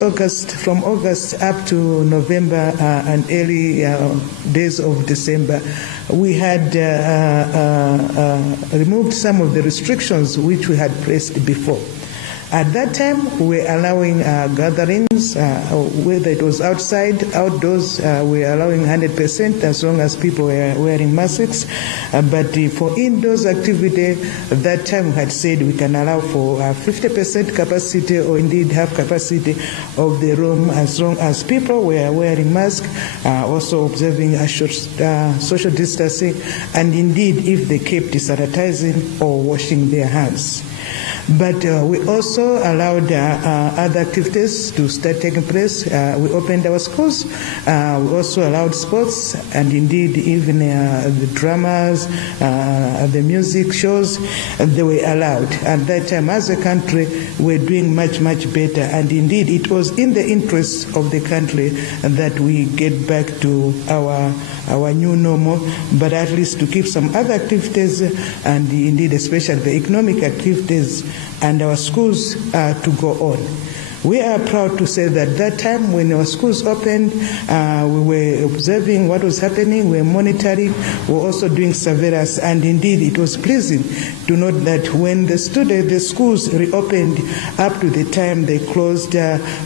From August up to November and early days of December, we had removed some of the restrictions which we had placed before. At that time, we were allowing gatherings, whether it was outside, outdoors, we were allowing 100% as long as people were wearing masks. But for indoors activity, at that time we had said we can allow for 50% capacity or indeed half capacity of the room as long as people were wearing masks, also observing a short social distancing, and indeed if they kept sanitizing or washing their hands. But we also allowed other activities to start taking place. We opened our schools. We also allowed sports and indeed even the dramas, the music shows, they were allowed. At that time, as a country, we were doing much, much better. And indeed, it was in the interest of the country that we get back to our new normal, but at least to keep some other activities and indeed especially the economic activities and our schools to go on. We are proud to say that that time when our schools opened, we were observing what was happening, we were monitoring, we were also doing surveillance, and indeed it was pleasing to note that when the schools reopened up to the time they closed,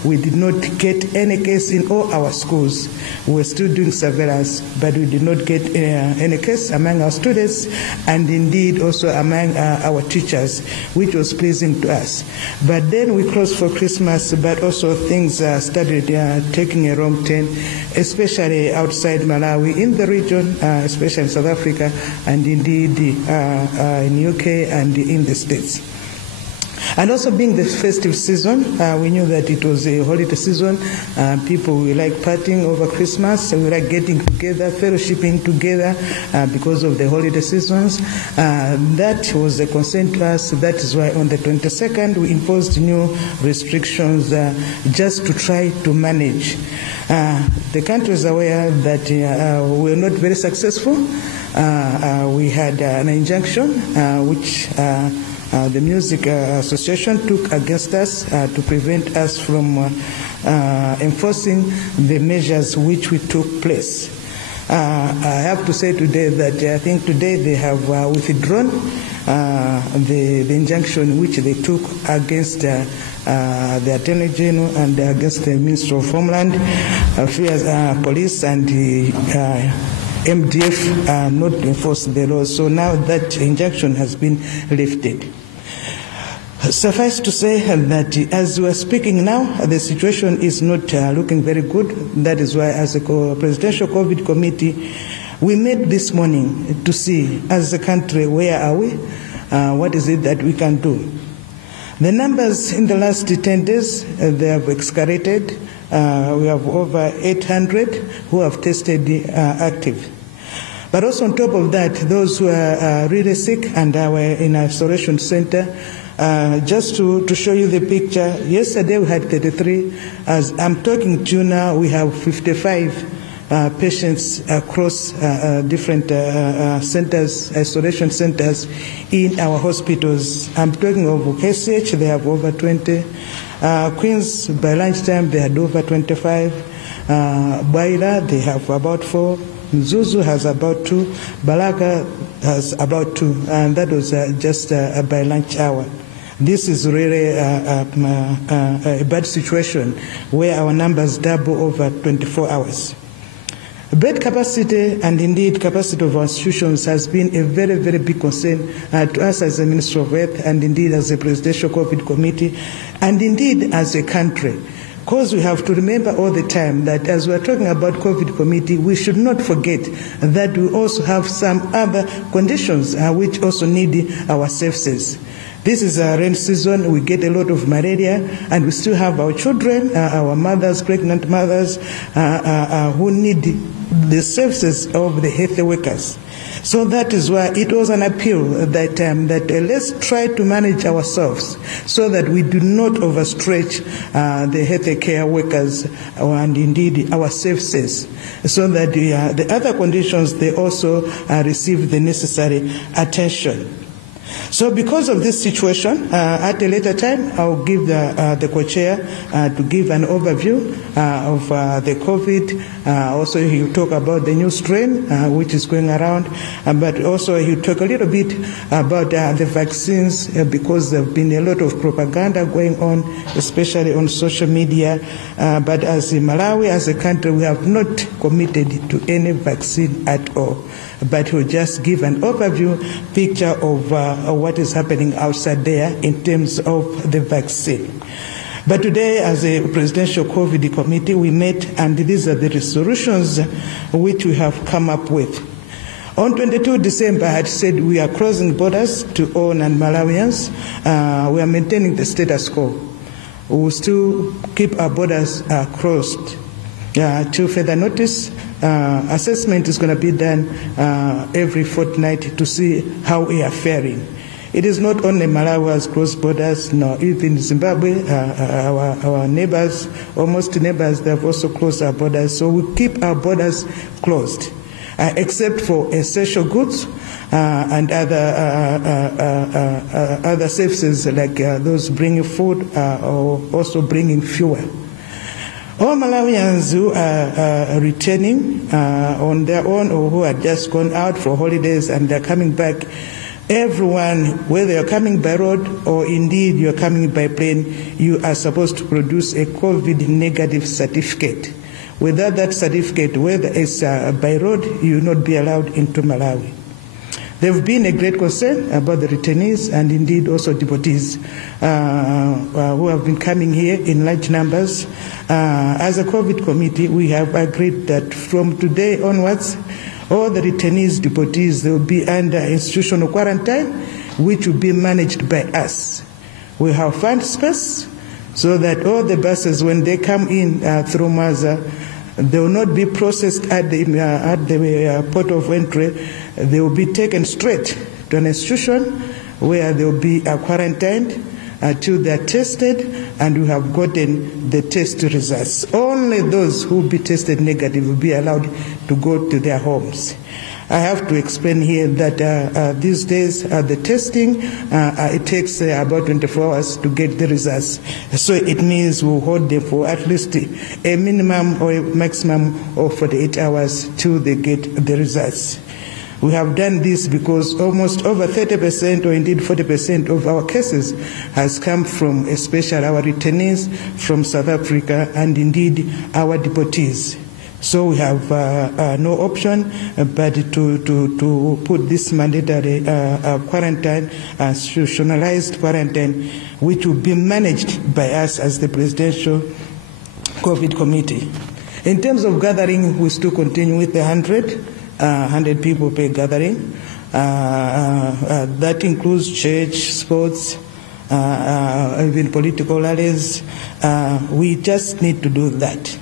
we did not get any case in all our schools. We were still doing surveillance, but we did not get any case among our students and indeed also among our teachers, which was pleasing to us. But then we closed for Christmas, but also things started taking a wrong turn, especially outside Malawi, in the region, especially in South Africa, and indeed in UK and in the States. And also being the festive season, we knew that it was a holiday season. People will like partying over Christmas, we like getting together, fellowshipping together because of the holiday seasons. That was a concern to us. That is why on the 22nd we imposed new restrictions just to try to manage. The country is aware that we were not very successful. We had an injunction which the Music Association took against us to prevent us from enforcing the measures which we took place. I have to say today that I think today they have withdrawn the injunction which they took against the Attorney General and against the Minister of Homeland Affairs, Police, and the MDF not enforce the law. So now that injunction has been lifted. Suffice to say that as we are speaking now, the situation is not looking very good. That is why as a Presidential COVID Committee, we met this morning to see as a country, where are we? What is it that we can do? The numbers in the last 10 days, they have escalated. We have over 800 who have tested active. But also on top of that, those who are really sick and are in isolation center, just to show you the picture, yesterday we had 33. As I'm talking to you now, we have 55 patients across different centers, isolation centers in our hospitals. I'm talking of KCH, they have over 20. Queens, by lunchtime, they had over 25. Baila, they have about 4. Zuzu has about 2. Balaga has about 2. And that was just by lunch hour. This is really a bad situation where our numbers double over 24 hours. Bed capacity and indeed capacity of our institutions has been a very, very big concern to us as a Minister of Health and indeed as a Presidential COVID Committee and indeed as a country. Because we have to remember all the time that as we are talking about COVID committee, we should not forget that we also have some other conditions which also need our services. This is a rain season, we get a lot of malaria, and we still have our children, our mothers, pregnant mothers, who need the services of the health workers. So that is why it was an appeal that let's try to manage ourselves so that we do not overstretch the health care workers and indeed our services, so that the other conditions, they also receive the necessary attention. So because of this situation, at a later time, I'll give the co-chair to give an overview of the COVID. Also, he'll talk about the new strain which is going around, but also he'll talk a little bit about the vaccines because there have been a lot of propaganda going on, especially on social media. But as in Malawi, as a country, we have not committed to any vaccine at all. But we'll just give an overview picture of what is happening outside there in terms of the vaccine. But today, as a Presidential COVID Committee, we met, and these are the resolutions which we have come up with. On 22 December, I had said we are closing borders to all non-Malawians. We are maintaining the status quo. We will still keep our borders closed. To further notice, assessment is going to be done every fortnight to see how we are faring. It is not only Malawi has closed borders, no, even Zimbabwe, our neighbors, almost neighbors, they have also closed our borders. So we keep our borders closed, except for essential goods and other services like those bringing food or also bringing fuel. All Malawians who are returning on their own or who have just gone out for holidays and they're coming back, everyone, whether you're coming by road or indeed you're coming by plane, you are supposed to produce a COVID negative certificate. Without that certificate, whether it's by road, you will not be allowed into Malawi. There have been a great concern about the returnees and indeed also deportees who have been coming here in large numbers. As a COVID committee, we have agreed that from today onwards, all the returnees, deportees, they will be under institutional quarantine, which will be managed by us. We have found space so that all the buses, when they come in through Maza, they will not be processed at the port of entry. They will be taken straight to an institution where they will be quarantined until they are tested and we have gotten the test results. Only those who will be tested negative will be allowed to go to their homes. I have to explain here that these days the testing, it takes about 24 hours to get the results. So it means we'll hold them for at least a minimum or a maximum of 48 hours till they get the results. We have done this because almost over 30% or indeed 40% of our cases has come from especially our returnees from South Africa and indeed our deportees. So we have no option but to put this mandatory quarantine, institutionalized quarantine, which will be managed by us as the Presidential COVID Committee. In terms of gathering, we still continue with the 100 people per gathering. That includes church, sports, even political rallies. We just need to do that.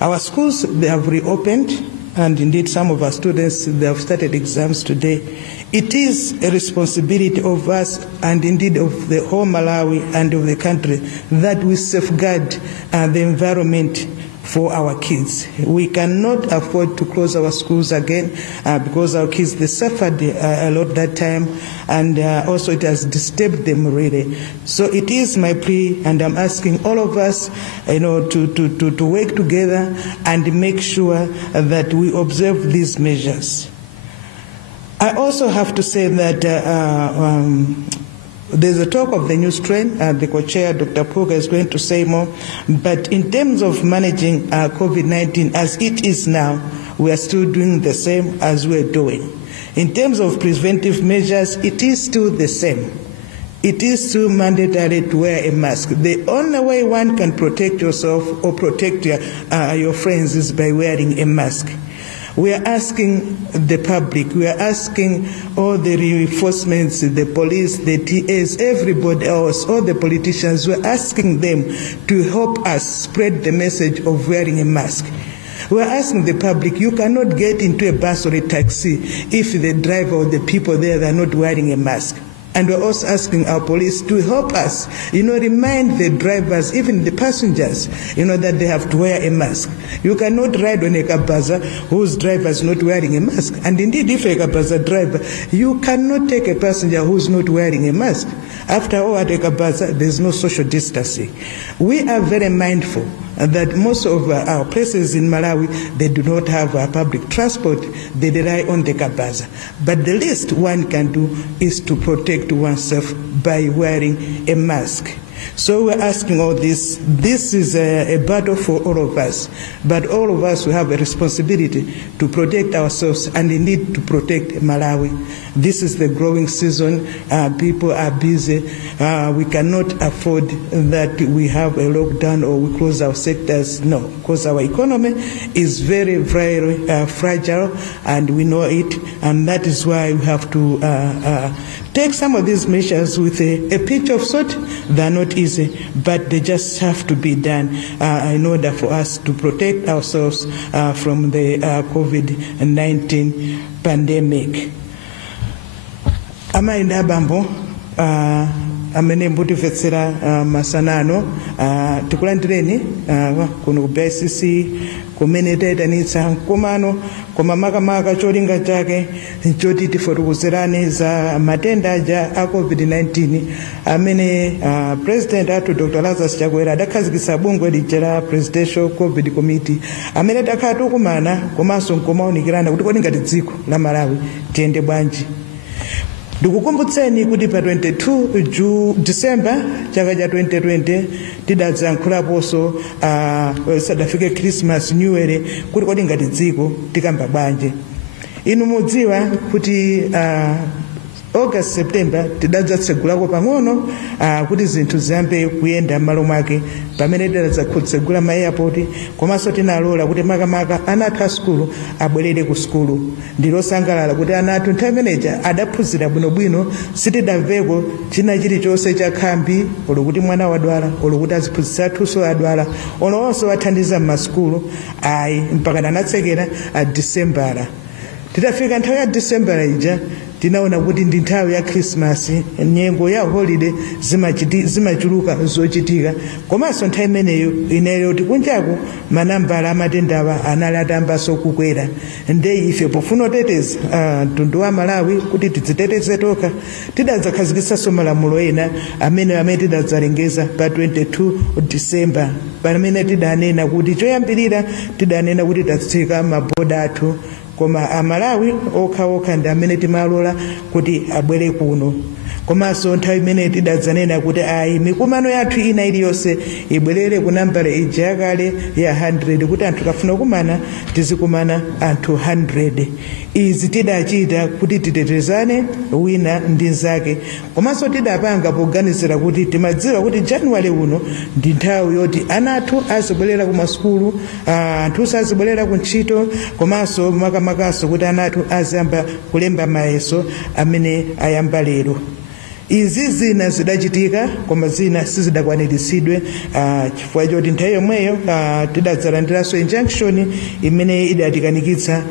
Our schools, they have reopened, and indeed some of our students, they have started exams today. It is a responsibility of us and indeed of the whole Malawi and of the country that we safeguard the environment for our kids. We cannot afford to close our schools again because our kids, they suffered a lot that time, and also it has disturbed them really. So it is my plea, and I'm asking all of us, to work together and make sure that we observe these measures. I also have to say that there's a talk of the new strain. The co-chair, Dr. Puga, is going to say more. But in terms of managing COVID-19 as it is now, we are still doing the same as we're doing. In terms of preventive measures, it is still the same. It is still mandatory to wear a mask. The only way one can protect yourself or protect your friends is by wearing a mask. We are asking the public, we are asking all the reinforcements, the police, the TAs, everybody else, all the politicians, we're asking them to help us spread the message of wearing a mask. We're asking the public, you cannot get into a bus or a taxi if the driver or the people there are not wearing a mask. And we're also asking our police to help us, remind the drivers, even the passengers, that they have to wear a mask. You cannot ride on a kabaza whose driver is not wearing a mask. And indeed, if a kabaza driver, you cannot take a passenger who's not wearing a mask. After all, at a kabaza, there's no social distancing. We are very mindful that most of our places in Malawi, they do not have public transport. They rely on the kabaza. But the least one can do is to protect oneself by wearing a mask. So we're asking all this. This is a battle for all of us, but all of us will have a responsibility to protect ourselves and indeed to protect Malawi. This is the growing season. People are busy. We cannot afford that we have a lockdown or we close our sectors. No, because our economy is very, very fragile, and we know it, and that is why we have to take some of these measures with a pinch of salt. They are not easy, but they just have to be done in order for us to protect ourselves from the COVID-19 pandemic. Amainda bambo amene mbutifetsera masanano tikulandireni kuno ku BICC kumene tayitanitsa mkumano koma makamaka cholinga chake choti tifotokozerane za matenda aja a COVID-19 amene President athu Dr. Lazarus Chakwera adakhazikitsa bungwe lija la Presidential COVID Committee amene takhala tikumana komanso nkumaonekerana kuti kodi ngati dziko la Malawi tiyende bwanji. Ndikukumbutseni kuti pa 22 December chaka cha 2020 tidadzayankhulaponso sadafike Christmas New Year kuti kodi ngati dziko tikamba bwanji. Inu mudziwa kuti August September tidadzatsegulako pang'ono kuti zinthu ziyambe kuyenda m'malo mwake pamene tidadzatsegula ma airport komanso tinalola kuti makamaka ana athu a sukulu abwerere ku sukulu. Ndilosangalala kuti ana athu nthawi imeneja adaphunzira bwinobwino, sitidamveko china chilichonse cha khambi olokuti mwana wadwala olokuti aziphunzitsa athunso adwala onse wathandiza m'masukulu ayi mpaka anatsekera December. Tidafika nthawi ya December ija tinaona kuti ndi nthawi ya Christmas, nyengo ya holiday zimachuluka zochitika komanso nthawi imeneyo ineyo tikunjaku manambala amatendawa anali atayambanso kukwera. Nde ife pofuna kuteteza mtundu wa Malawi kuti tidziteteze tokha tidadzakhazikitsanso malamulo ena amene tidadzalengeza pa 22 December pamene tidanena kuti choyambirira tidanena kuti tatseka maboda athu koma Amalawi okha ndi amene timalola kuti abwere kuno. Komanso nthawi imene tidadzanena kuti ayi mikumano yathu ina iliyonse ibwerere ku nambala ija yakale ya 100 kuti anthu kafuna kumana tizikumana anthu 100. Izi tidachita kuti titetezane wina ndi nzake. Komanso tidapanga poganizira kuti timadziwa kuti January uno ndi nthawi yoti ana athu azibwerera ku masukulu, anthu azibwerera ku ntchito, komanso makamakaso kuti ana athu aziyamba kulemba mayeso amene ayamba lero. Izi zina zidachitika koma zina sizidakwaniritsidwe chifukwa choti nthawi yomweyo tidadzalandiranso injunction imene idatikanikitsa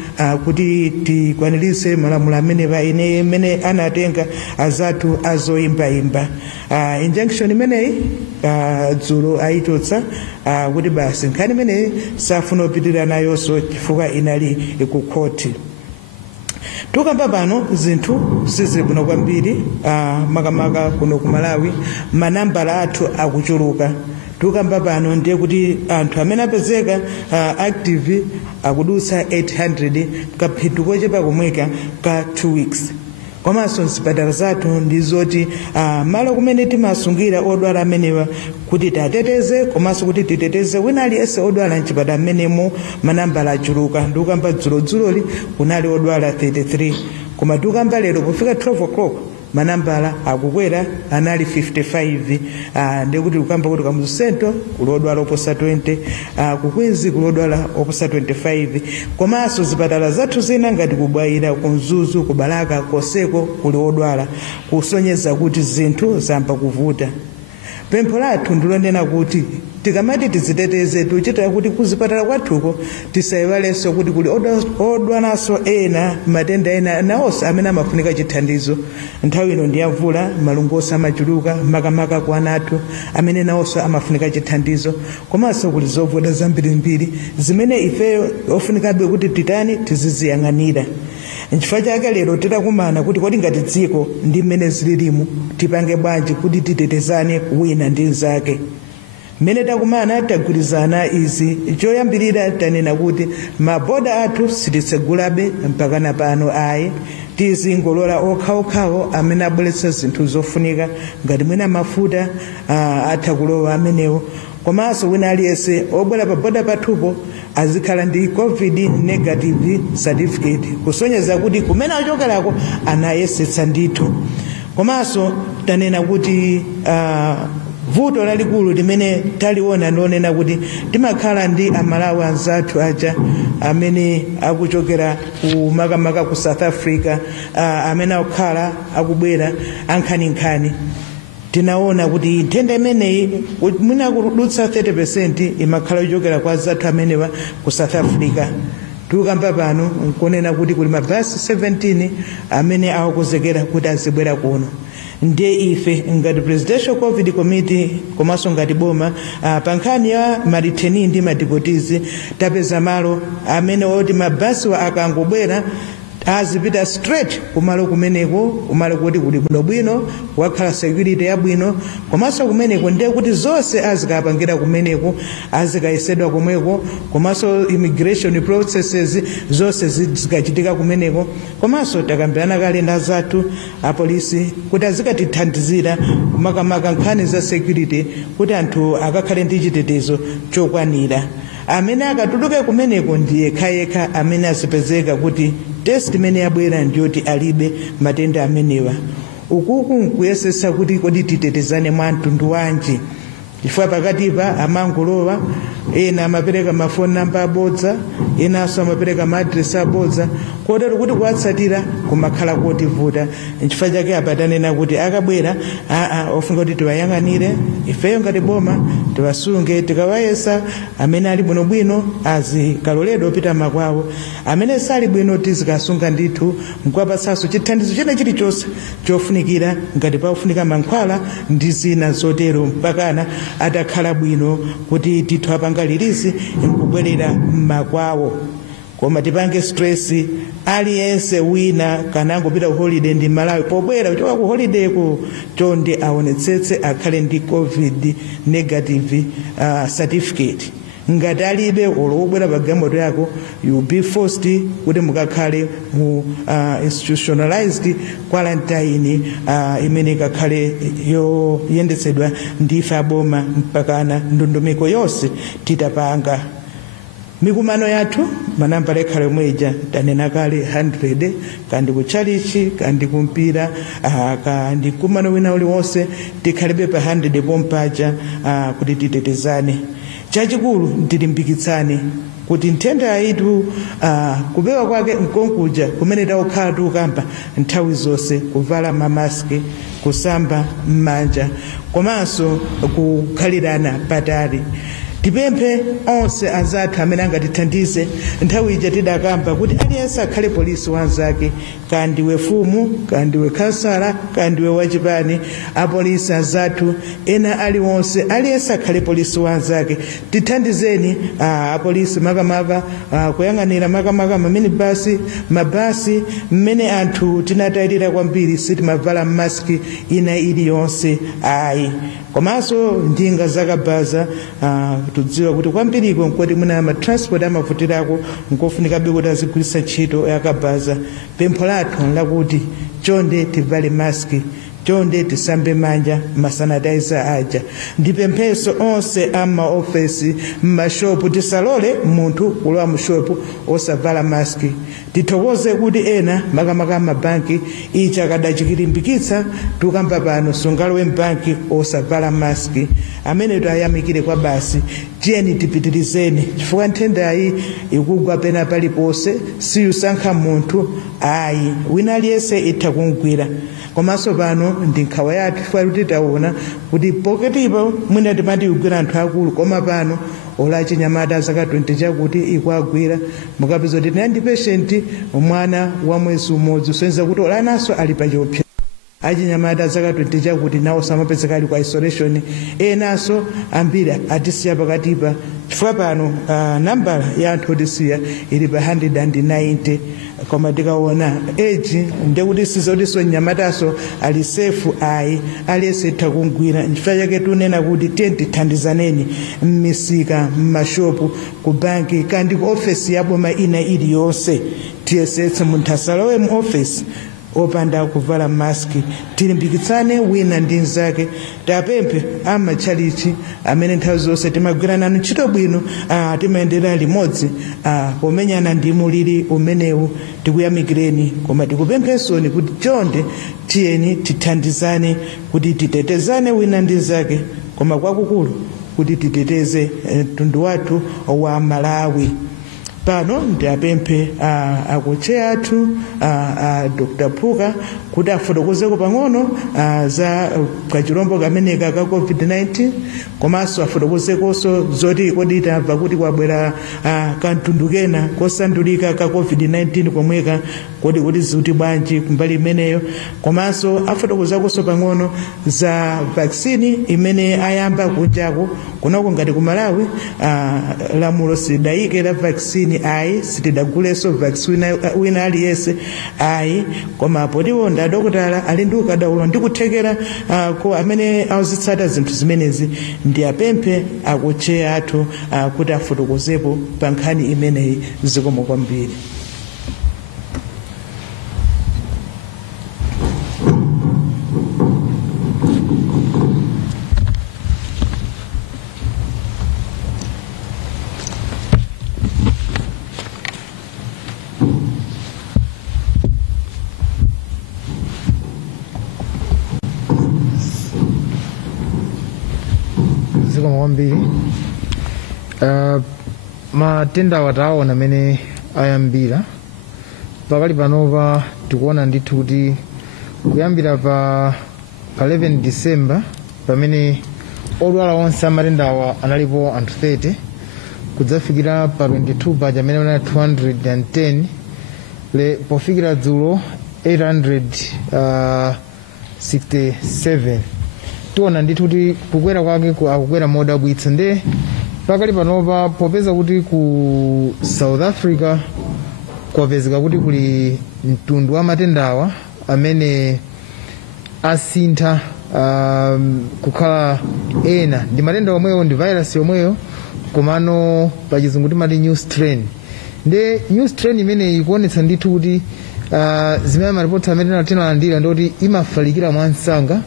kuti tikwaniritse malamulo amene imene anatenga azathu azoyimbayimba. Injunction imeneyi dzulo ayichotsa kuti basi nkhani imeneyi safuna kupitirira nayonso chifukwa inali ku court. Tukamba pano zinthu sizili bwino kwambiri makamaka kuno ku Malawi manambala athu akuchuluka. Tukamba pano ndiye kuti anthu amene apezeka active akudutsa 800 kaphindu kochepa komweka ka 2 weeks. Komanso zipatala zathu ndizoti malo kumene timasungira odwala amenewa kuti tateteze komanso kuti titeteze wina aliyense odwala mchipatala amenemo manambala achuluka. Ndikukamba dzuloli kunali odwala 33 koma tikukamba lero kufika 12 o'clock manambala akukwera anali 55. Ndikuti kukamba kuti kamuzusento kulodwala oposa 20, kukwinzi kulodwala oposa 25. Komanso zipatala zathu zina ngati kubwaira kunzuzu kubalaka koseko kuli odwala kusonyeza kuti zinthu zamba kuvuta. Pempho lathu ndilonena kuti tikamati tiziteteze tuchitira kuti kuzipatala kwathuko tisayiwalenso kuti kuli odwalaso ena matenda ena nawonso amene amafunika chithandizo. Nthawi ino ndi yamvula, malungo onse amachuluka makamaka kwa ana athu amene nawonso amafunika chithandizo. Komanso kuli zovuta zambirimbiri zimene ifeyo ofunikabe kuti titani tiziziyang'anira. Nchifukwa chake lero titakumana kuti kodi ngati dziko ndi mmene zililimu tipange bwanji kuti titetezane wina ndi nzake. Mmene takumana tagwirizana izi, choyambirira tanena kuti maboda athu sititsegulabe mpakana pano ayi, tizingolola okhaokhawo amene abweretsa zinthu zofunika ngati mwina mafuta atha kulowa amenewo. Komanso wina aliyense obwera pa boda pathupo azikhala ndi COVID negative certificate kusonyeza kuti kumene achokerako anayesetsa ndithu. Komanso tanena kuti vuto lalikulu limene taliona ndionena kuti timakhala ndi amalawi anzathu aja amene akuchokera makamaka ku South Africa, amene akukhala akubwera Nkhani. Tinaona kuti nthenda imeneyi mwina kudutsa 30% imakhala kuchokera kwa zathu amenewa ku South Africa. Tukamba pano nkonena kuti kuli mabasi 17 amene akukonzekera kuti azibwera kuno. Ndiye ife ngati Presidential COVID Committee komanso ngati boma pa nkhani ya mariteni ndi madipotizi tapeza malo amene oti mabasi wa akangobwera azipita straight kumalo kumeneko, kumalo kuti kuli bwinobwino, wakhala security yabwino, komanso kumeneko ndiye kuti zonse azikapangira kumeneko, azikayesedwa komweko, komanso immigration processes zonse zikachitika kumeneko. Komanso takambirana kale ndi azathu apolisi kuti azikatithandizira makamaka nkhani za security kuti anthu akakhale ndi chitetezo chokwanira. Amene akatuluke kumeneko ndiye khayekha amene azipezeka kuti test imene yabwera ndiyoti alibe matenda amenewa. Ukuku nkuyesesa kuti kodi titetezane mwa mtundu wanji. Chifukwa pakatipa amangolowa ena amapereka mafoni namba abodza, enanso amapereka maadresi abodza, kotero kuti kuwatsatira kumakhala kotivuta. Nchifukwa chake apatanena kuti akabwera ofunga kuti tiwayang'anire, ifeyo ngati boma tiwasunge, tikawayesa amene ali bwinobwino azikaloledwa opita makwawo, amene sali bwino tizikasunga ndithu mkuwapatsanso chithandizo china chilichonse chofunikira ngati paufunika mankhwala ndi zina zotero mpakana atakhala bwino kuti tithu apanga lirizi nkubwerera makwawo. Koma tipange stress aliyense wina kana angopita ku holiday ndi Malawi pobwera kuchoka ku holiday ko chonde aonetsetse akhale ndi COVID negative certificate. Ngati alibe olobwera pa gamoto yako you be forced kuti mukakhale mu institutionalized quarantine imene kakhale yoyendetsedwa ndife aboma mpakana ndondomeko yonse titapanga. Mikumano yathu manamba lekhale mweja tanena kale 100 kandi kuchalichi kandi kumpira kandi kumano wina uliwonse tikhalebe pa 100 pompaja kuti titetezane. Chachikulu ndilimbikitsane kuti nthenda yaitu kupewa kwake nkonkuja kumene taokhala tukamba nthawi zonse, kuvala mamaski, kusamba m'manja, komanso kukhalirana patali. Tipemphe onse azathu amene angatithandize nthawi ija tidakamba kuti aliyense akhale polisi wanzake, kandiwe fumu, kandiwe kansala, kandiwe wachipani, apolisi azathu ena aliwonse aliyense akhale polisi wanzake. Tithandizeni apolisi makamaka kuyang'anira makamaka mabasi mmene anthu tinatayirira kwambiri sitimavala maski ina iliyonse ayi. Komanso njinga zakabaza tudziwa kuti kwambiriko nkoti muna matransport amavutirako nkofunikabe kuti azigwiritsa ntchito yakabaza. Pempho lathu lakuti chonde tivale maski, chonde tisambe manja masanitizer aja. Ndipempheso onse ama office mmashopu tisalole munthu kulowa mushopu osavala maski. Tithokoze kuti ena makamaka mabanki icha kadachikilimbikitsa tukamba pano sungalowe mbanki osavala maski. Amene tayamikire kwa basi tiyeni tipitirizeni chifukwa nthendayi ikugwa pena paliponse, siyusankha munthu ayi, wina aliyense itha kungwira. komanso pano ndi nkhawa yathu chifukwa kuti taona kuti poketipo mwina timati kugwira anthu akulu koma pano ola chinyamata zaka 20 chakuti ikuagwira mukapeza kuti ndi patient mwana wa mwezi umodzi soyenza kuti olanaso ali pachiopsezo achinyamata zaka 20 chakuti nawo samapezeka ali kwa isolation enaso ambiri atisiya pakatipa chifukwa pano nambala ya anthu otisiya ili pa 190 koma tikaona age ndekuti sizotiso nyamataso ali safe ayi aliyese takungwira chifukwa chake tunena kuti tithandizaneni m'misika m'mashopu ku banki kandi ku office ya boma ina iliyonse tiyesetse munthu asalowe mu office opanda kuvala maski tilimbikitsane wina ndi nzake tapemphe amatchalichi amene nthawi zonse timagwirana ntchito bwino timayendera limodzi pomenyana ndi muliri umenewu tikuyamikireni koma tikupemphensoni kuti chonde tiyeni tithandizane kuti titetezane wina ndi nzake koma kwakukulu kuti titeteze mtundu wathu wa Malawi. Pano ndiapemphe akuche athu Dr. Phuka kuti afotokozeko pang'ono za kachirombo kameneka ka COVID-19 komanso afotokozekonso zoti kodi tamva kuti kwabwera kamtundu kena kosandulika ka COVID-19 komweka kodi zikuti bwanji kumbali imeneyo komanso afotokozakonso pang'ono za vaccine imene ayamba kunjako kunoko ngati ku Malawi lamulo sidayike la vaccine ayi sitidaguleso vaccine wina aliyese ayi koma potiwo nda dokotala ali ndi ukadaulo ndi kuthekera ko amene awazitsata zinthu zimenezi ndi apemphe akuche athu kuti afotokozepo pa nkhani imeneyi zikomo kwambiri. Matenda wataona amene ayambira pakali panopa tikuona ndithu kuti kuyambira pa 11 December pamene odwala onse amatenda awa analipo anthu 30 kudzafikira pa 22 paja amene anali 210 pofikira dzulo 867 tiona ndithu kuti kukwera kwake akukwera modabwitsa nde pakali panopa popeza kuti ku South Africa kwapezeka kuti kuli mtundu wa matendawa amene asintha kukhala ena ndi matenda omweyo ndi virus yomweyo komano pachizungu timati new strain nde new strain imene ikuonetsa ndithu kuti zimene maripoti amene tinalandira ndoti imafalikira mwansanga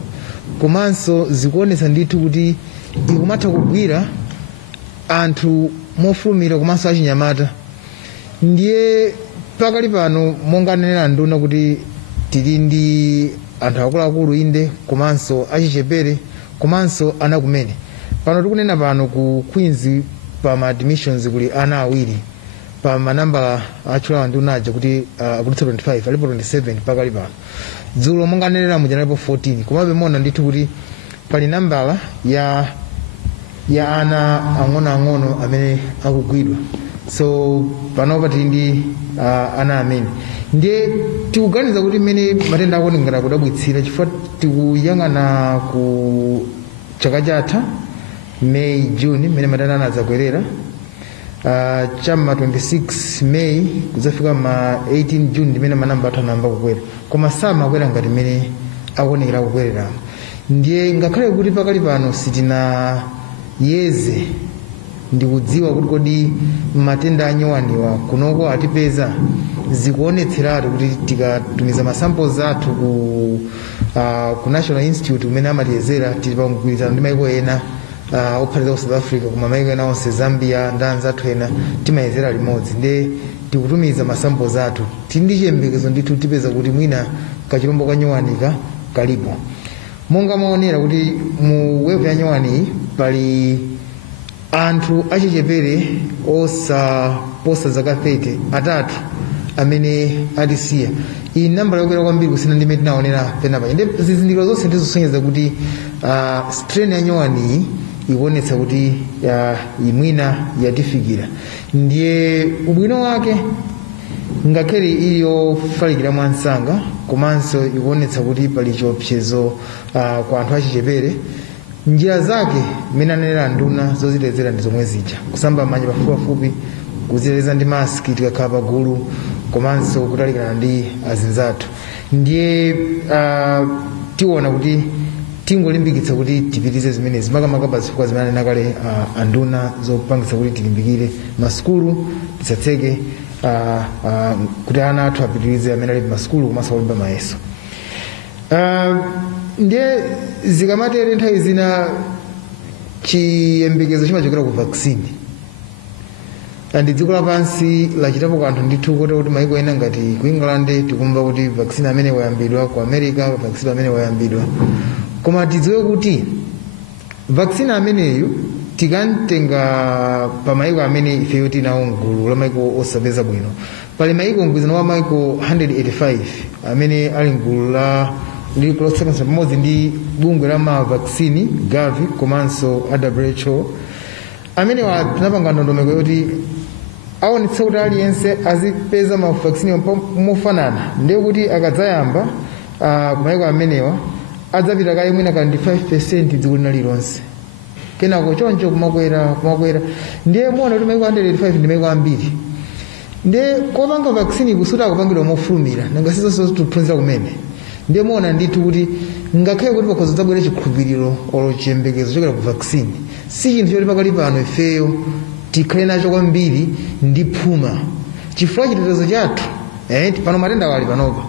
komanso zikuonetsa ndithu kuti ikumatha kugwira anthu mofulumira komanso achinyamata ndiye pakali pano monga nenera nduna kuti tili ndi anthu akuluakulu inde komanso achichepere komanso ana kumene pano tikunena pano ku Queens pa ma admissions kuli ana awiri pa manamba achulawa ndiunaja kuti akutitsa 25 alipo 27 pakali pano dzulo monga nenera mujanalipo 14 komabe mona ndithu kuti pali nambala ya ana ang'ono amene akugwidwa so panopa tili ndi ana amene ndiye tikuganiza kuti mmene matenda akuonekera kudabwitsira chifukwa tikuyang'ana ku chaka chatha May June mmene matenda anadzakwerera chamma 26 May kudzafika ma 18 June ndimene manamba athu anamba kukwera koma samakwera ngati mmene akuonekera kukwerera ndiye ngakhale kuti pakali pano sitina yeze ndikudziwa kuti kodi matenda anyowaniwa kunoko atipeza zikuonetseratu kuti tikatumiza masamples athu ku National Institute umene amatiyezera tili pamgwirizano ndi maiko ena ophatiza ku South Africa koma maiko ena onse Zambia ndi anzathu ena timayezera limodzi nde tikutumiza masamples athu tili ndi chiyembekezo ndithu tipeza kuti mwina kachirombo kanyowanika kalipo monga maonera kuti mu wave ya nyowani pali anthu achichepere osaposa zaka 30 atatu amene atisiya iyi nambala yokwera kwambiri kusiyana ndi imene tinaonera penapa inde zizindikiro zonse ndizosonyeza kuti strain ya nyowani ikuonetsa kuti imwina yatifikira. Ndiye ubwino wake ngakhale ili yofalikira mwansanga komanso ikuonetsa kuti pali chiopsezo kwa anthu achichepere. Njira zake mmene anenera nduna zozitetezera ndi zomwe zija: kusamba manja pafupipafupi, kuziteteza ndi maski tikakhala pagulu, komanso kutalikana ndi azinzathu. Ndiye tiona kuti tingolimbikitsa kuti tipitize zimenezi makamaka pazifukwa zimene anena kale anduna zopangitsa kuti tilimbikire masukulu tisatseke, kuti ana athu apitirize amene ali masukulu komanso olimba mayeso. Ndiye zikamatere nthawi zina chiyembekezo chimachokera ku vaccine. Ndi dziko lapansi lachitapo kanthu ndithu kuti maiko ena ngati ku England tikumva kuti vaccine amene wayambidwa, ku America vaccine amene wayambidwa. Koma tidziwe kuti vaccine ameneyu tikantenga pa maiko amene ifeyo tinawo mgulu la maiko osapeza bwino. Pali maiko mgwizano wa maiko 185 amene ali mgulu la lililosakaniza pamodzi ndi bungwe la mavaccine Gavi komanso WHO, amene tinapanga ndondomeko yoti aonetsa kuti aliyense azipeza mavaccine mofanana. Ndiye kuti akadzayamba ku maiko amenewa adzapita kaye mwina kandi 5% dziko lina lilonse, kenako choncho kumakwera. Ndiye muona kuti maiko 185 ndi maiko ambiri. Ndiye kopanga vaccine kusuta akupangidwa mofulumira nangasizonso tiphunzira kumene. Ndiye muona ndithu kuti ngakhale kuti pakhoza zabwera chikhulupiriro olo chiyembekezo chokera ku vaccine, si chinthu choti pakali pano ifeyo tikhale nacho kwambiri ndi phuma chifukwa chitetezo chathu. Pano matenda wali panopa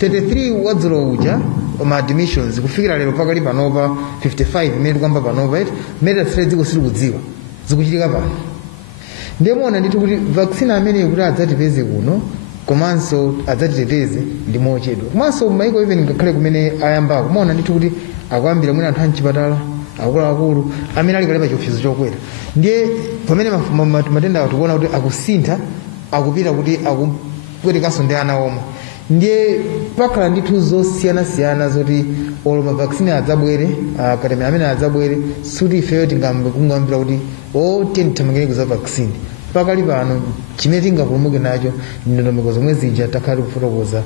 33 wadzulo uja ma admissions kufikira lero pakali panopa 55 imene tikuyamba panopa meta thread dziko sili kudziwa zikuchitika pano. Ndiye muona ndithu kuti vaccine amene kuti adzatipeze kuno komanso adzatiteteze ndi mochedwa. Komanso maiko even ngakhale kumene ayambako muona ndithu kuti akuyambira mwina anthu amchipatala akuluakulu amene ali kale pa chiopsezo chokwera. Ndiye pamene matenda tikuona kuti akusintha akupita kuti akupwetekanso ndi ana omwe. Ndiye pakhala ndithu zosiyanasiyana zoti olo mavaccine adzabwere, katemera amene adzabwere, suti ifeyo tingambira kuti tiyendithamangire kuza vaccine. Pakali pano chimene tingapulumuke nacho ndondomeko zomwe zija takhala kufotokoza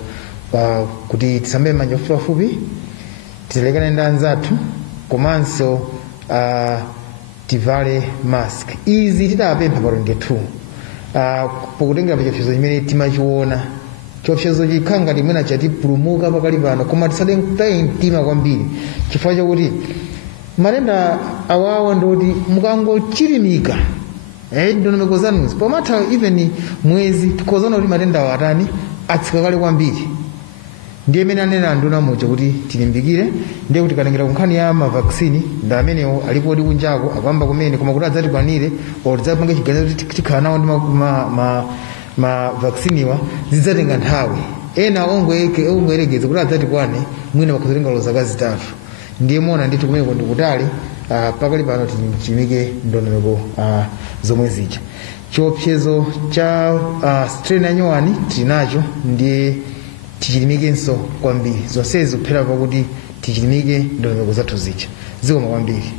kuti tisambe manja pafupipafupi, tilekane ndi anzathu, komanso tivale mask. Izi tidapempha pa 22 pokutengera pa chiopsezo chimene timachiona. Chiopsezo chikhala ngati mwina chatipulumuka pakali pano, koma tisadentaye mtima kwambiri chifukwa chakuti matenda awawa ndoti mukangochilimika ndondomeko zanuzi pomatha even mwezi tikhozaona kuti matenda awo atani atsika kale kwambiri. Ndiye imene anena nduna moja kuti tilimbikire. Ndiye kuti kanengera ku nkhani ya mavaccine ndi amenewo alipo odi kunjako akuyamba kumene, koma kuti adzatikwanire or tidzapange chiganizo kuti tikhala nawo ndi ma vaccine wa zidzatenga nthawi. Ena ongwerekeza kuti adzatikwane mwina makhozotenga lo zaka zitatu. Ndiye muona ndithu kumeneko ndikutali pakali pano tichimike ndondomeko zomwe zija. Chiopsezo cha strain ya nyowani tinacho, ndiye tichilimikenso kwambiri. Zonsezi kuphera pakuti tichilimike ndondomeko zathu zija. Zikoma kwambiri.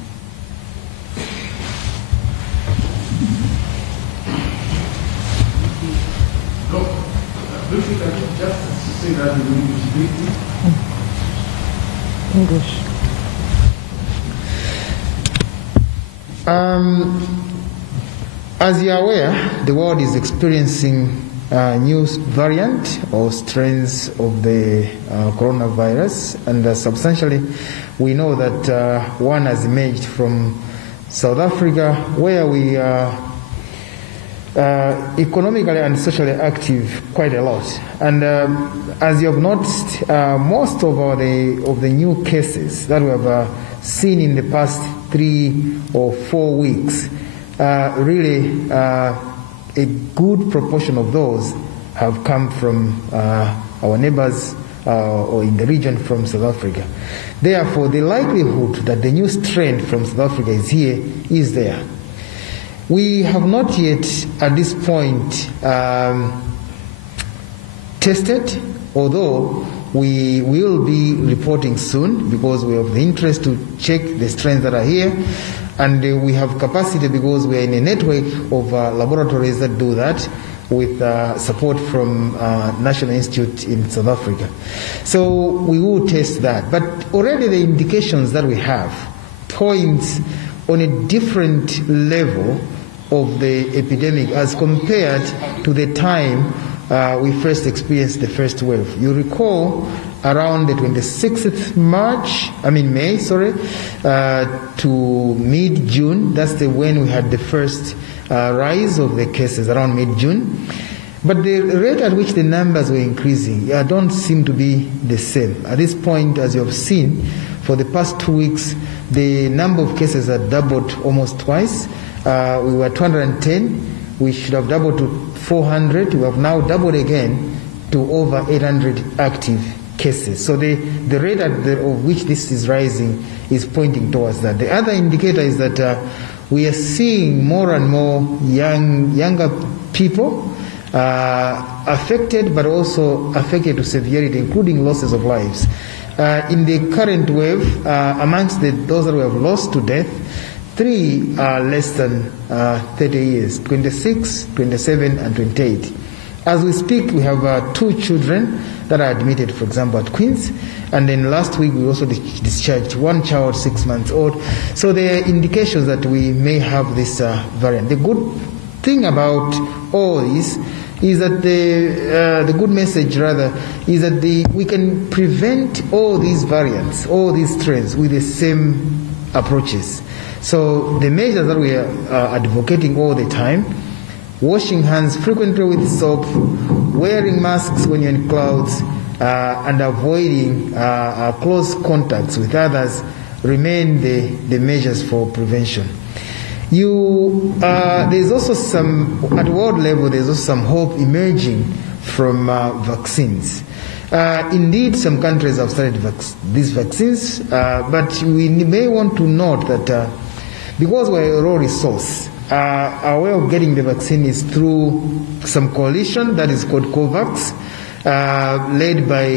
English. As you are aware, the world is experiencing new variant or strains of the coronavirus, and substantially we know that one has emerged from South Africa, where we are economically and socially active quite a lot. And as you have noticed, most of the new cases that we have seen in the past 3 or 4 weeks, really a good proportion of those have come from our neighbors or in the region from South Africa. Therefore, the likelihood that the new strain from South Africa is here is there. We have not yet, at this point, tested although we will be reporting soon because we have the interest to check the strains that are here, and we have capacity because we are in a network of laboratories that do that with support from National Institute in South Africa. So we will test that. But already the indications that we have point on a different level of the epidemic as compared to the time we first experienced the first wave. You recall around the 26th May, to mid-June, that's when we had the first rise of the cases around mid-June. But the rate at which the numbers were increasing don't seem to be the same. At this point, as you have seen, for the past 2 weeks, the number of cases had doubled almost twice. We were 210. We should have doubled to 400. We have now doubled again to over 800 active cases. So the rate of which this is rising is pointing towards that. The other indicator is that we are seeing more and more younger people affected, but also affected to severity, including losses of lives. In the current wave, amongst those that we have lost to death, 3 are less than 30 years, 26, 27, and 28. As we speak, we have 2 children that are admitted, for example, at Queen's. And then last week, we also discharged 1 child, 6 months old. So there are indications that we may have this variant. The good thing about all this is that the good message, rather, is that we can prevent all these variants, all these strains with the same approaches. So the measures that we are advocating all the time: washing hands frequently with soap, wearing masks when you're in crowds, and avoiding close contacts with others remain the measures for prevention. There's also at world level, there's also some hope emerging from vaccines. Indeed, some countries have started these vaccines, but we may want to note that because we're a raw resource, our way of getting the vaccine is through some coalition that is called COVAX, led by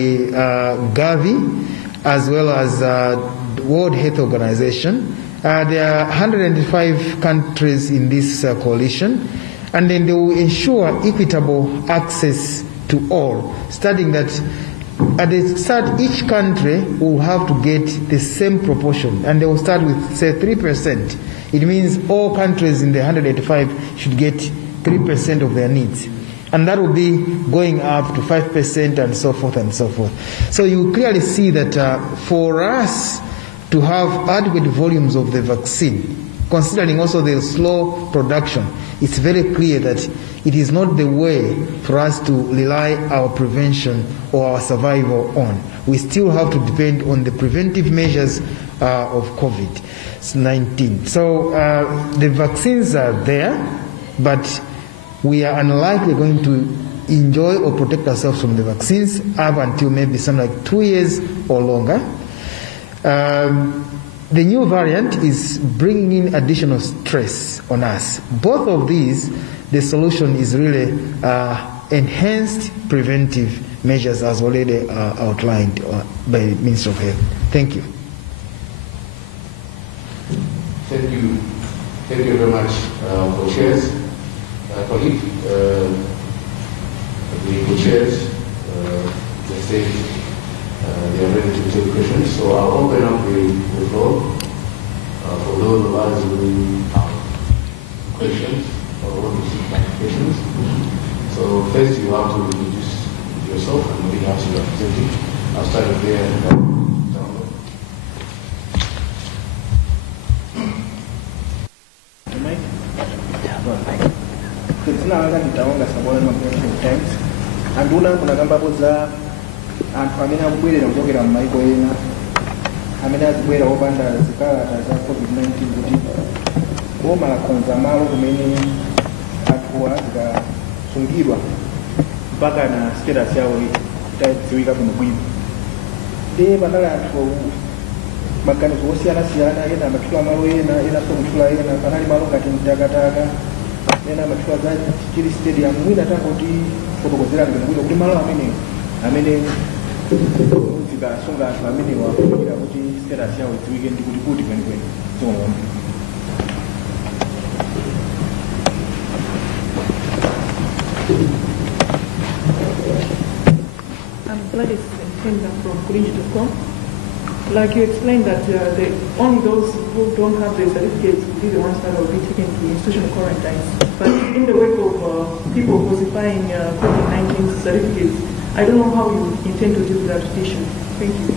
Gavi, as well as the World Health Organization. There are 105 countries in this coalition, and then they will ensure equitable access to all, studying that at the start each country will have to get the same proportion, and they will start with, say, 3%. It means all countries in the 185 should get 3% of their needs. And that will be going up to 5% and so forth and so forth. So you clearly see that for us to have adequate volumes of the vaccine, considering also the slow production, it's very clear that it is not the way for us to rely our prevention or our survival on. We still have to depend on the preventive measures of COVID-19. So the vaccines are there, but we are unlikely going to enjoy or protect ourselves from the vaccines up until maybe something like 2 years or longer. The new variant is bringing in additional stress on us. Both of these, the solution is really enhanced preventive measures as already outlined by the Minister of Health. Thank you. Thank you. Thank you very much, co-chairs. Colleague, the co-chairs, the state, they are ready to take questions. So I'll open up the floor for those of us who have questions or want to seek clarifications. So first you have to introduce yourself and we have to represent you. I'll start with there and down. Anduna kunagamba kuza anthu amene akubwerera kuchokera m'mayiko ena amene azibwera opanda zikalata za COVID-19 kuti boma lakonza malo kumene anthuwa zikasungidwa mpaka na status yawo itadziwika bwino bwino. Ndiye panali anthu maganizo osiyanasiyana, ena amatchula malo ena sakutchula ena, panali malo ngati mtakataka, ena amatchula za chili stadium, mwina tangoti fotokozerani bwino bwino kuti malo amene amene zikasunga anthu amene wakumbukira kuti status yawo idziwike ndi kuti kuti kwenikweni zomwe. I'm Gladys from Kwagwanji.com. Like you explained that only those who don't have the certificates will be the ones that will be taken to institutional quarantines. But in the wake of people falsifying COVID-19 certificates, I don't know how you intend to deal with that issue. Thank you.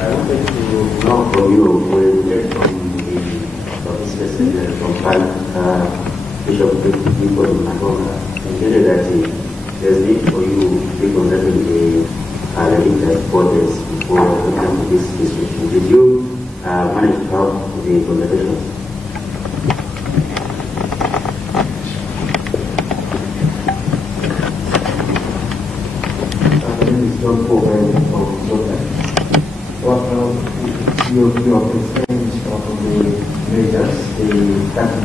I wanted to know from you, we get from the from Bishop people in Angola, consider that there's need for you to be conducting the religious borders before we come to this decision. Did you manage to help the conversations? My name is John Kwagwanji from Zodiak. What you have explained from the measures, the cutting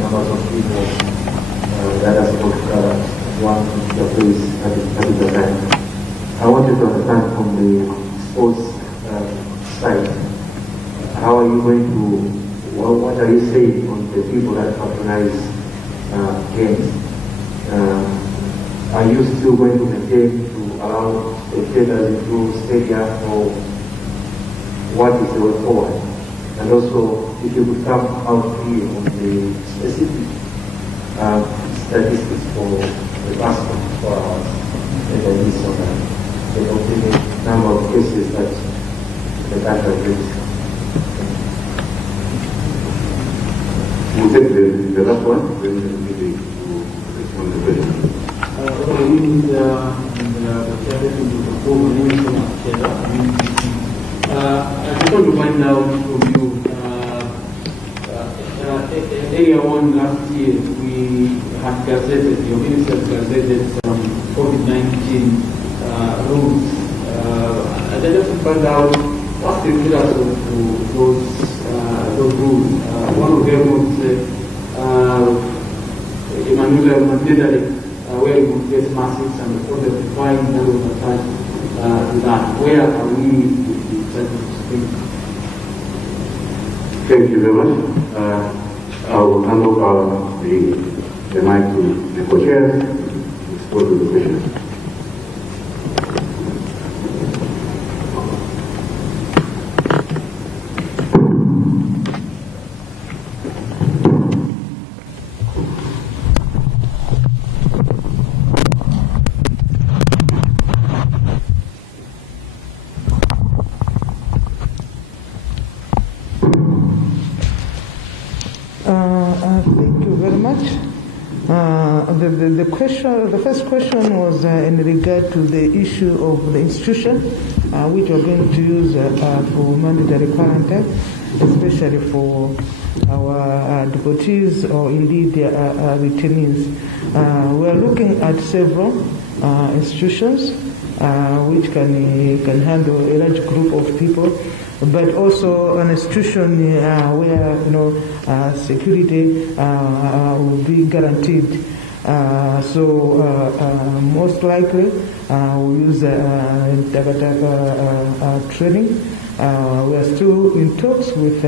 numbers of people that are supposed to gather one the place at the time. I wanted to understand from the sports side, how are you going to, what are you saying on the people that patronize games? Are you still going to maintain to allow spectators into stadium, or what is the way forward? And also, if you could come out here on the specific statistics for the past 24 hours, and the list of the complete number of cases that the country has registered. We'll take the last one, then we'll be to respond to the question. I just want to find out from you, earlier on last year, we had gazetted, your minister gazetted some COVID-19 rules. I just want to find out what's the status of those rules. One of them was Emmanuel Mandela, where we would get masks and the order to find that was attached to that. Where are we with the things? Thank you very much. I will hand over the mic to the co-chairs to respond to the question. Thank you very much. The first question was in regard to the issue of the institution, which we're going to use for mandatory quarantine, especially for our deportees or indeed returnees. We are looking at several institutions which can handle a large group of people, but also an institution where security will be guaranteed. So most likely we'll use training. We are still in talks with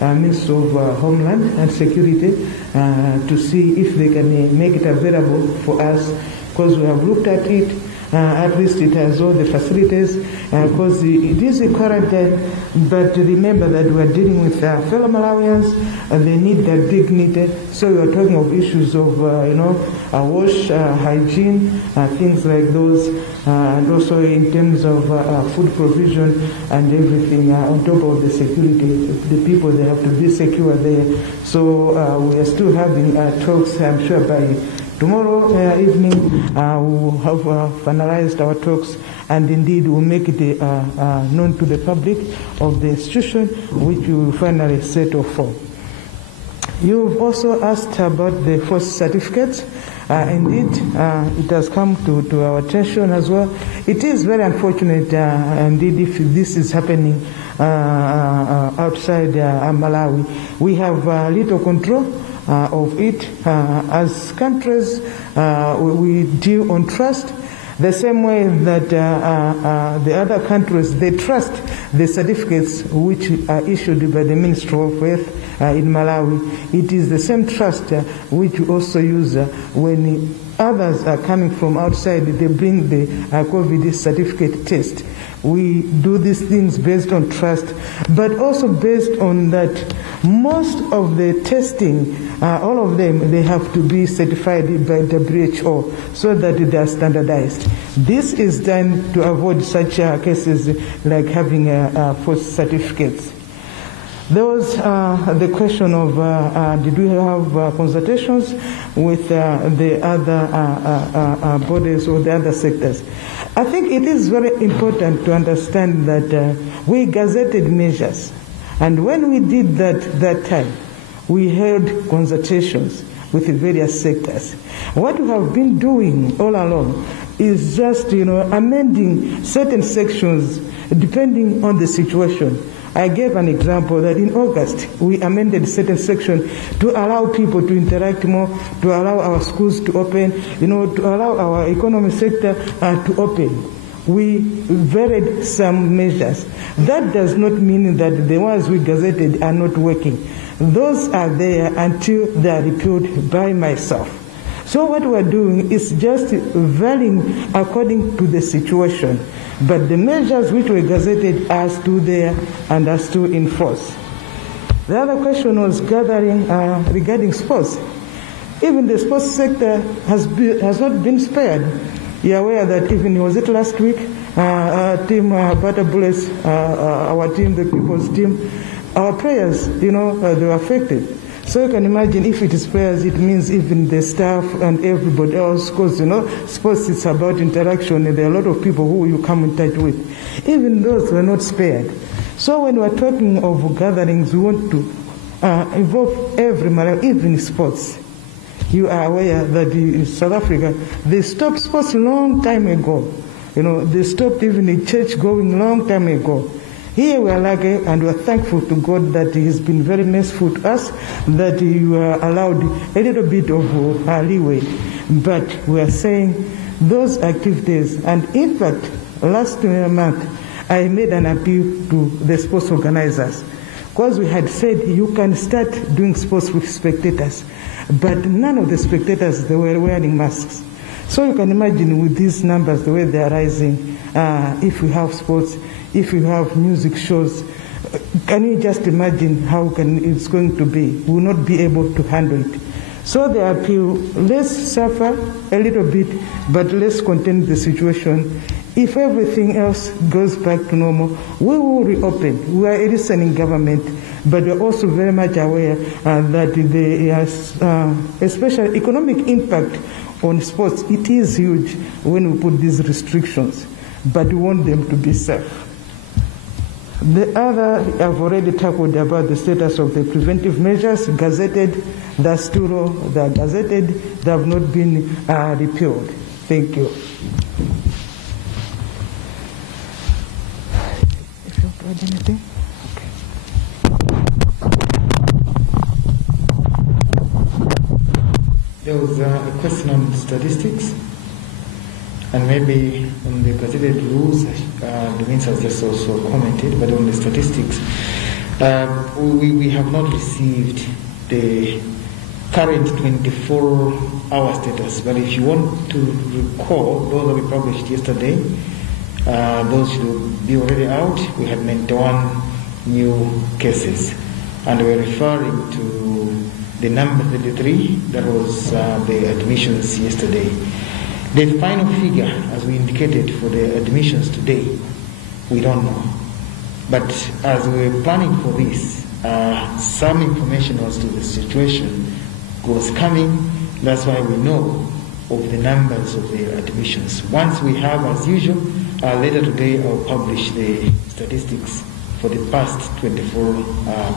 Minister of Homeland and Security to see if they can make it available for us, because we have looked at it. At least it has all the facilities, because it is a quarantine, but remember that we are dealing with fellow Malawians, and they need that dignity. So we are talking of issues of, wash, hygiene, things like those, and also in terms of food provision and everything, on top of the security. The people, they have to be secure there. So we are still having talks, I'm sure by tomorrow evening we'll have finalized our talks, and indeed we'll make it known to the public of the institution which we will finally settle for. You've also asked about the false certificates. Indeed, it has come to our attention as well. It is very unfortunate, indeed, if this is happening outside Malawi. We have little control of it. As countries, we deal on trust, the same way that the other countries, they trust the certificates which are issued by the Ministry of Health in Malawi. It is the same trust which we also use when others are coming from outside, they bring the COVID certificate test. We do these things based on trust, but also based on that most of the testing, all of them, they have to be certified by WHO so that they are standardized. This is done to avoid such cases like having false certificates. There was the question of did we have consultations with the other bodies or the other sectors. I think it is very important to understand that we gazetted measures, and when we did that time, we held consultations with the various sectors. What we have been doing all along is just amending certain sections depending on the situation. I gave an example that in August, we amended certain section to allow people to interact more, to allow our schools to open, to allow our economic sector to open. We varied some measures. That does not mean that the ones we gazetted are not working. Those are there until they are repealed by myself. So what we're doing is just varying according to the situation. But the measures which were gazetted are still there and are still in force. The other question was gathering regarding sports. Even the sports sector has not been spared. You're aware that even, was it last week, team Butter Bullets, our team, the people's team, our players, they were affected. So you can imagine if it is players, it means even the staff and everybody else, because sports is about interaction, and there are a lot of people who you come in touch with. Even those were not spared. So when we're talking of gatherings, we want to involve every Malawi, even sports. You are aware that in South Africa, they stopped sports a long time ago. They stopped even the church going a long time ago. Here we are lucky and we are thankful to God that He has been very merciful to us, that you are allowed a little bit of leeway. But we are saying those activities, and in fact, last month, I made an appeal to the sports organizers, because we had said you can start doing sports with spectators, but none of the spectators, they were wearing masks. So you can imagine with these numbers, the way they are rising, if we have sports, if we have music shows, can you just imagine how it's going to be? We will not be able to handle it. So the appeal, let's suffer a little bit, but let's contain the situation. If everything else goes back to normal, we will reopen. We are a listening government, but we are also very much aware that the especially economic impact on sports, it is huge when we put these restrictions, but we want them to be safe. The other, I've already tackled about the status of the preventive measures, gazetted, they're still they're gazetted, they have not been repealed. Thank you. If you add anything? Okay. There was a question on statistics. And maybe on the gazetted rules, the minister has just also commented, but on the statistics, we have not received the current 24-hour status. But if you want to recall, those that we published yesterday, those should be already out. We had 91 new cases, and we're referring to the number 33, that was the admissions yesterday. The final figure, as we indicated for the admissions today, we don't know. But as we were planning for this, some information as to the situation was coming. That's why we know of the numbers of the admissions. Once we have, as usual, later today I'll publish the statistics for the past 24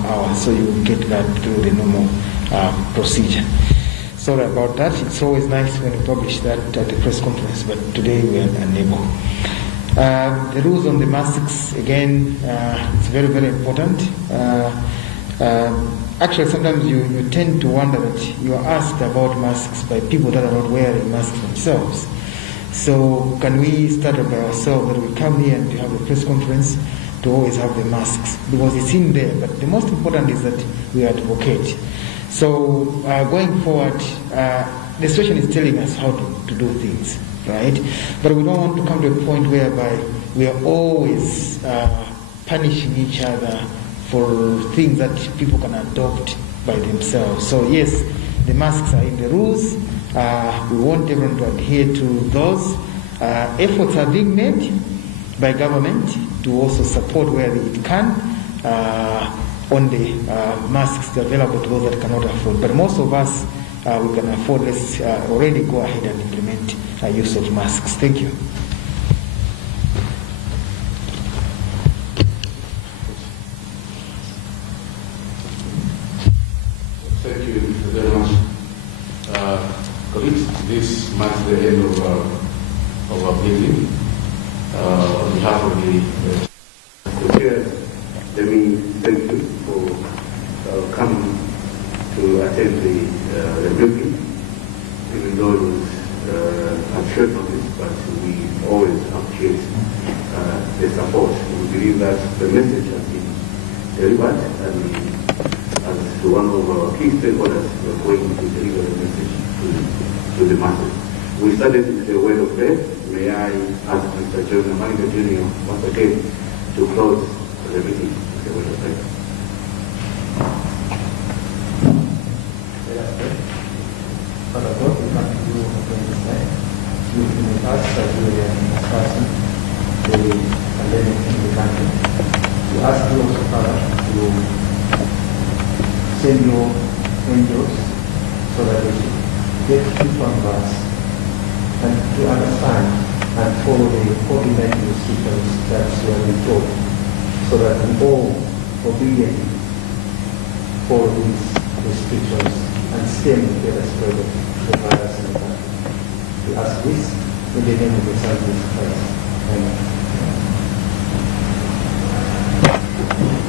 hours, so you will get that through the normal procedure. Sorry about that. It's always nice when you publish that at the press conference, but today we are unable. The rules on the masks, again, it's very, very important. actually sometimes you tend to wonder that you are asked about masks by people that are not wearing masks themselves. So can we start by ourselves, that we come here and have a press conference to always have the masks, because it's in there, but the most important is that we advocate. So going forward, the situation is telling us how to do things, right? But we don't want to come to a point whereby we are always punishing each other for things that people can adopt by themselves. So yes, the masks are in the rules. We want everyone to adhere to those. Efforts are being made by government to also support where it can on the masks available to those that cannot afford. But most of us, we can afford. Let's already go ahead and implement use of masks. Thank you. Thank you very much. Colleagues, this marks the end of our meeting. On behalf of the Chair, let me thank you for coming to attend the briefing, even though it was on short notice, but we always appreciate the support. We believe that the message has been delivered, and as one of our key stakeholders, we are going to deliver the message to the masses. We started with a word of prayer. May I ask Mr. John Amanda Jr. once again to close the meeting with a word of prayer. Father God, we come to you again this time. You have been with us as we are discussing the pandemic in the country. We ask you also, Father, to send your angels so that we get each one of us and to understand and follow the COVID-19 restrictions that we have been told, so that we all obediently follow these restrictions and stem the spread of the virus in the country. We ask this in the name of the Son, Jesus Christ. Amen.